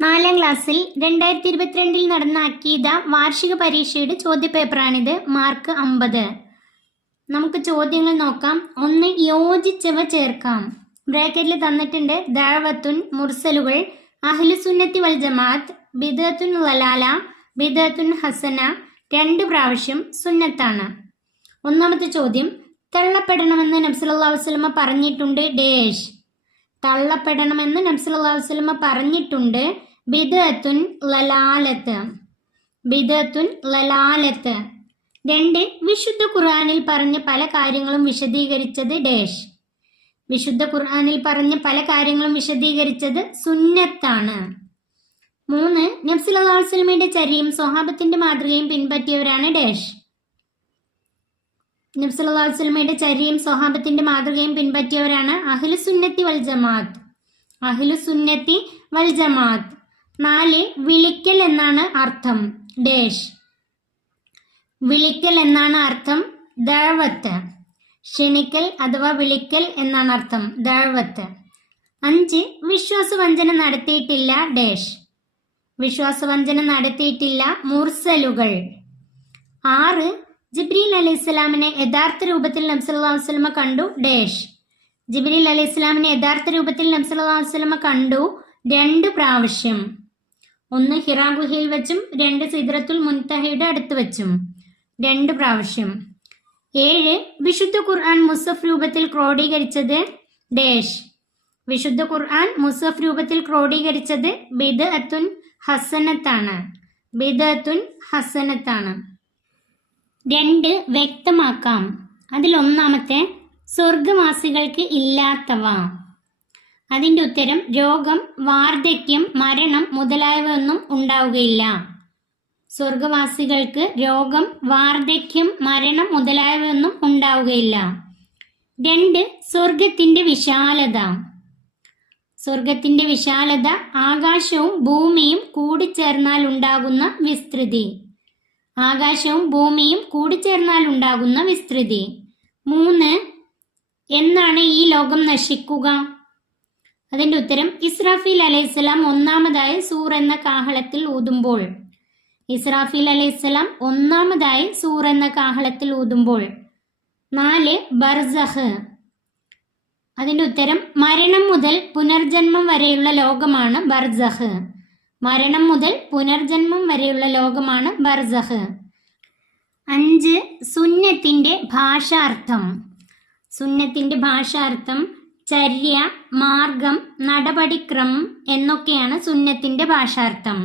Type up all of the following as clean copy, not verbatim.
4ാം ക്ലാസ്സിൽ 2022 നടന്ന അക്കീദ വാർഷിക പരീക്ഷയുടെ ചോദ്യപേപ്പറാണിത്. മാർക്ക് 50. നമുക്ക് ചോദ്യങ്ങൾ നോക്കാം. 1. യോജിച്ചവ ചേർക്കാം. ബ്രാക്കറ്റിൽ തന്നിട്ടുണ്ട് ദഅവത്തുൻ, മുർസലുകൾ, അഹ്ലുസുന്നത്തി വൽ ജമാഅത്ത്, ബിദ്അത്തുൻ ലലാല, ബിദ്അത്തുൻ ഹസന. 2 പ്രാവശ്യം സുന്നത്താണ്. ഒന്നാമത്തെ ചോദ്യം, തള്ളപ്പെടണമെന്ന് നബി സല്ലല്ലാഹു അലൈഹി വസല്ലമ പറഞ്ഞിട്ടുണ്ട് ഡേഷ്. തള്ളപ്പെടണമെന്ന് നബി സല്ലല്ലാഹു അലൈഹി വസല്ലമ പറഞ്ഞിട്ടുണ്ട് ബിദ്അത്തുൻ ലലാലത്ത്. ബിദ്അത്തുൻ ലലാലത്ത്. 2. വിശുദ്ധ ഖുർആനിൽ പറഞ്ഞ പല കാര്യങ്ങളും വിശദീകരിച്ചത് ഡേഷ്. വിശുദ്ധ ഖുർആനിൽ പറഞ്ഞ പല കാര്യങ്ങളും വിശദീകരിച്ചത് സുന്നത്താണ്. 3. നബി സല്ലല്ലാഹു അലൈഹി വസല്ലമയുടെ ചര്യയും സ്വഹാബത്തിന്റെ മാതൃകയും പിൻപറ്റിയവരാണ് ഡേഷ്. നബി സല്ലല്ലാഹു അലൈഹി വസല്ലമയുടെ ചര്യയും സ്വഹാബത്തിന്റെ മാതൃകയും പിൻപറ്റിയവരാണ് അഹ്ലുസുന്നത്തി വൽ ജമാഅത്ത്. അഹ്ലുസുന്നത്തി വൽ ജമാഅത്ത്. 4. വിളിക്കൽ എന്നാണ് അർത്ഥം ഡേഷ്. വിളിക്കൽ എന്നാണ് അർത്ഥം ദഅവത്ത്. ക്ഷണിക്കൽ അഥവാ വിളിക്കൽ എന്നാണ് അർത്ഥം ദഅവത്ത്. 5. വിശ്വാസവഞ്ചന നടത്തിയിട്ടില്ല ഡേഷ്. വിശ്വാസവഞ്ചന നടത്തിയിട്ടില്ല മുർസലുകൾ. 6. ജിബ്രീൽ അലൈഹിസ്സലാമിനെ യഥാർത്ഥ രൂപത്തിൽ നബി സല്ലല്ലാഹു അലൈഹി വസല്ലമ കണ്ടു ഡേഷ്. ജിബ്രീൽ അലൈഹിസ്സലാമിനെ യഥാർത്ഥ രൂപത്തിൽ നബി സല്ലല്ലാഹു അലൈഹി വസല്ലമ കണ്ടു 2 പ്രാവശ്യം. 1 ഹിറാ ഗുഹയിൽ വെച്ചും 2 സിദ്റത്തുൽ മുൻതഹയുടെ അടുത്ത് വെച്ചും 2 പ്രാവശ്യം. 7. വിശുദ്ധ ഖുർആൻ മുസഫ് രൂപത്തിൽ ക്രോഡീകരിച്ചത് ഡേഷ്. വിശുദ്ധ ഖുർആൻ മുസഫ് രൂപത്തിൽ ക്രോഡീകരിച്ചത് ബിദ്അത്തുൻ ഹസനത്താണ്. ബിദ്അത്തുൻ ഹസനത്താണ്. 2 വ്യക്തമാക്കാം. അതിൽ ഒന്നാമത്തെ സ്വർഗവാസികൾക്ക് ഇല്ലാത്തവ. അതിൻ്റെ ഉത്തരം രോഗം, വാർദ്ധക്യം, മരണം മുതലായവയൊന്നും ഉണ്ടാവുകയില്ല. സ്വർഗവാസികൾക്ക് രോഗം, വാർദ്ധക്യം, മരണം മുതലായവയൊന്നും ഉണ്ടാവുകയില്ല. 2. സ്വർഗത്തിന്റെ വിശാലത. സ്വർഗത്തിന്റെ വിശാലത ആകാശവും ഭൂമിയും കൂടിച്ചേർന്നാൽ ഉണ്ടാകുന്ന വിസ്തൃതി. ആകാശവും ഭൂമിയും കൂടിച്ചേർന്നാൽ ഉണ്ടാകുന്ന വിസ്തൃതി. 3. എന്നാണ് ഈ ലോകം നശിക്കുക? അതിന്റെ ഉത്തരം ഇസ്രാഫീൽ അലൈഹിസ്സലാം ഒന്നാമതായി സൂർ എന്ന കാഹളത്തിൽ ഊതുമ്പോൾ. ഇസ്രാഫീൽ അലൈഹിസ്സലാം ഒന്നാമതായി സൂർ എന്ന കാഹളത്തിൽ ഊതുമ്പോൾ. 4. ബർസഖ്. അതിന്റെ ഉത്തരം മരണം മുതൽ പുനർജന്മം വരെയുള്ള ലോകമാണ് ബർസഖ്. മരണം മുതൽ പുനർജന്മം വരെയുള്ള ലോകമാണ് ബർസഖ്. 5. സുന്നത്തിന്റെ ഭാഷാർത്ഥം. സുന്നത്തിന്റെ ഭാഷാർത്ഥം ചര്യ, മാർഗം, നടപടിക്രമം എന്നൊക്കെയാണ് സുന്നത്തിന്റെ ഭാഷാർത്ഥം.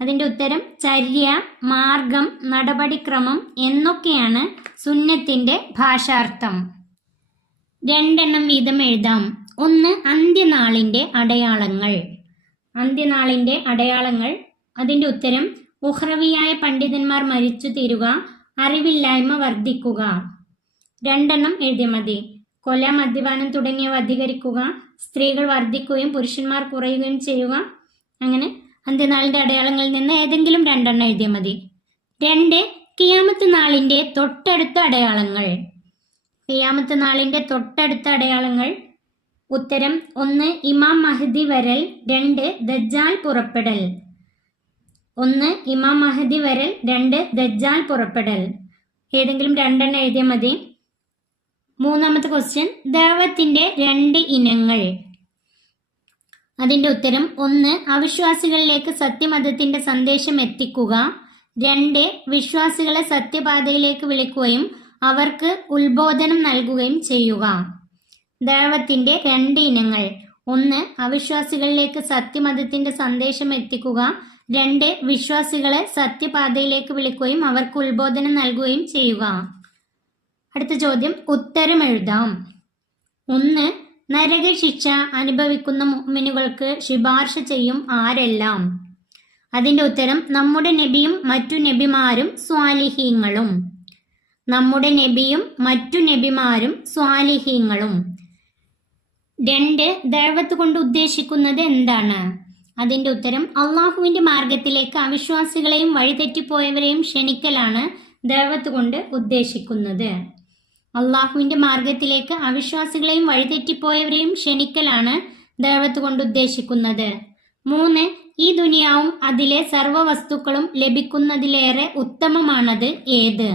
അതിന്റെ ഉത്തരം ചര്യ, മാർഗം, നടപടിക്രമം എന്നൊക്കെയാണ് സുന്നത്തിന്റെ ഭാഷാർത്ഥം. 2 വീതം എഴുതാം. 1. അന്ത്യനാളിന്റെ അടയാളങ്ങൾ. അന്ത്യനാളിന്റെ അടയാളങ്ങൾ. അതിന്റെ ഉത്തരം ഉഖ്റവിയായ പണ്ഡിതന്മാർ മരിച്ചു തീരുക, അറിവില്ലായ്മ വർദ്ധിക്കുക. 2 എഴുതിയാൽ മതി. കൊല, മദ്യപാനം തുടങ്ങിയവ അധികരിക്കുക, സ്ത്രീകൾ വർദ്ധിക്കുകയും പുരുഷന്മാർ കുറയുകയും ചെയ്യുക. അങ്ങനെ അന്ത്യനാളിന്റെ അടയാളങ്ങളിൽ നിന്ന് ഏതെങ്കിലും 2 എഴുതിയാൽ മതി. 2. ഖിയാമത്ത് നാളിന്റെ തൊട്ടടുത്ത അടയാളങ്ങൾ. ഖിയാമത്ത് നാളിന്റെ തൊട്ടടുത്ത അടയാളങ്ങൾ. ഉത്തരം 1. ഇമാം മഹ്ദി വരൽ. 2. ദജ്ജാൽ പുറപ്പെടൽ. 1. ഇമാം മഹ്ദി വരൽ. 2. ദജ്ജാൽ പുറപ്പെടൽ. ഏതെങ്കിലും 2 എഴുതിയാൽ മതി. 3ാമത്തെ ക്വസ്റ്റ്യൻ, ദഅവത്തിന്റെ 2 ഇനങ്ങൾ. അതിന്റെ ഉത്തരം 1. അവിശ്വാസികളിലേക്ക് സത്യമതത്തിന്റെ സന്ദേശം എത്തിക്കുക. 2. വിശ്വാസികളെ സത്യപാതയിലേക്ക് വിളിക്കുകയും അവർക്ക് ഉത്ബോധനം നൽകുകയും ചെയ്യുക. ദഅവത്തിന്റെ 2 ഇനങ്ങൾ. 1. അവിശ്വാസികളിലേക്ക് സത്യമതത്തിന്റെ സന്ദേശം എത്തിക്കുക. 2. വിശ്വാസികളെ സത്യപാതയിലേക്ക് വിളിക്കുകയും അവർക്ക് ഉത്ബോധനം നൽകുകയും ചെയ്യുക. അടുത്ത ചോദ്യം, ഉത്തരം എഴുതാം. 1. നരകശിക്ഷ അനുഭവിക്കുന്ന മുഅ്മിനുകൾക്ക് ശുപാർശ ചെയ്യും ആരെല്ലാം? അതിന്റെ ഉത്തരം നമ്മുടെ നബിയും മറ്റു നബിമാരും സ്വാലിഹീങ്ങളും. നമ്മുടെ നബിയും മറ്റു നബിമാരും സ്വാലിഹീങ്ങളും. 2. ദഅവത്ത് കൊണ്ട് ഉദ്ദേശിക്കുന്നത് എന്താണ്? അതിന്റെ ഉത്തരം അള്ളാഹുവിന്റെ മാർഗത്തിലേക്ക് അവിശ്വാസികളെയും വഴിതെറ്റിപ്പോയവരെയും ക്ഷണിക്കലാണ് ദഅവത്ത് കൊണ്ട് ഉദ്ദേശിക്കുന്നത്. അള്ളാഹുവിന്റെ മാർഗത്തിലേക്ക് അവിശ്വാസികളെയും വഴിതെറ്റിപ്പോയവരെയും ക്ഷണിക്കലാണ് ദഅവത്ത് കൊണ്ട് ഉദ്ദേശിക്കുന്നത്. 3. ഈ ദുനിയാവും അതിലെ സർവ്വ വസ്തുക്കളും ലഭിക്കുന്നതിലേറെ ഉത്തമമാണത് ഏത്?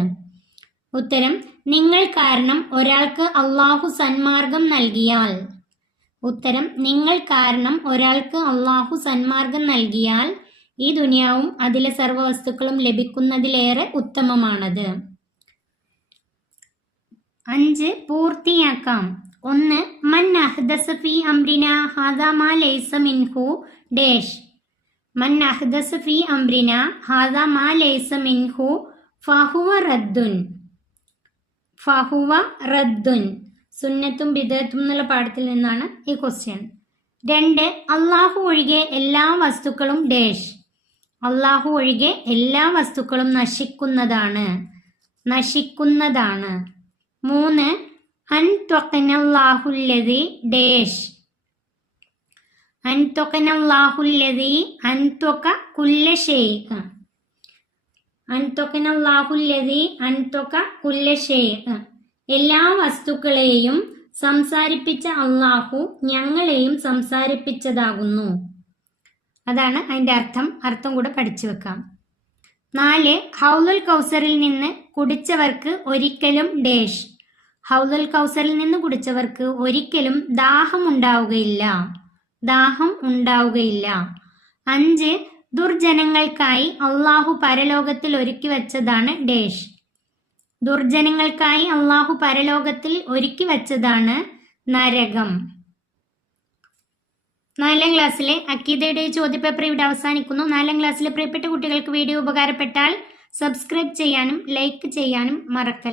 ഉത്തരം, നിങ്ങൾ കാരണം ഒരാൾക്ക് അള്ളാഹു സന്മാർഗം നൽകിയാൽ. ഉത്തരം, നിങ്ങൾ കാരണം ഒരാൾക്ക് അള്ളാഹു സന്മാർഗം നൽകിയാൽ ഈ ദുനിയാവും അതിലെ സർവ്വ വസ്തുക്കളും ലഭിക്കുന്നതിലേറെ ഉത്തമമാണത്. 5 പൂർത്തിയാക്കാം. 1. മൻ അഹ്ദസ ഫീ അംരിനാ ഹാദാ മാ ലൈസ മിൻഹു ഡാഷ്. മൻ അഹ്ദസ ഫീ അംരിനാ ഹാദാ മാ ലൈസ മിൻഹു ഫഹുവ റദ്ദുൻ. ഫഹുവ റദ്ദുൻ. സുന്നത്തും ബിദഅത്തും എന്നുള്ള പാഠത്തിൽ നിന്നാണ് ഈ ക്വസ്റ്റ്യൻ. 2. അള്ളാഹു ഒഴികെ എല്ലാ വസ്തുക്കളും ഡാഷ്. അള്ളാഹു ഒഴികെ എല്ലാ വസ്തുക്കളും നശിക്കുന്നതാണ്. നശിക്കുന്നതാണ്. 3. അൻതഖനല്ലാഹുല്ലദീ ഡാഷ്. അൻതഖനല്ലാഹുല്ലദീ അൻതഖ കുല്ല ഷൈഅ. അൻതഖനല്ലാഹുല്ലദീ അൻതഖ കുല്ല ഷൈഅ. എല്ലാ വസ്തുക്കളെയും സംസാരിപ്പിച്ച അള്ളാഹു ഞങ്ങളെയും സംസാരിപ്പിച്ചതാകുന്നു. അതാണ് അതിൻ്റെ അർത്ഥം കൂടെ പഠിച്ചു വെക്കാം. 4. ഹൗലുൽ കൗസറിൽ നിന്ന് കുടിച്ചവർക്ക് ഒരിക്കലും ഡാഷ്. ഹൗലുൽ കൗസറിൽ നിന്ന് കുടിച്ചവർക്ക് ഒരിക്കലും ദാഹം ഉണ്ടാവുകയില്ല. ദാഹം ഉണ്ടാവുകയില്ല. 5. ദുർജനങ്ങൾക്കായി അള്ളാഹു പരലോകത്തിൽ ഒരുക്കി വെച്ചതാണ് ഡാഷ്. ദുർജനങ്ങൾക്കായി അള്ളാഹു പരലോകത്തിൽ ഒരുക്കി വെച്ചതാണ് നരകം. 4ാം ക്ലാസ്സിലെ അക്കീദയുടെ ചോദ്യപേപ്പർ ഇവിടെ അവസാനിക്കുന്നു. 4ാം ക്ലാസ്സിലെ പ്രിയപ്പെട്ട കുട്ടികൾക്ക് വീഡിയോ ഉപകാരപ്പെട്ടാൽ സബ്സ്ക്രൈബ് ചെയ്യാനും ലൈക്ക് ചെയ്യാനും മറക്കല്ല.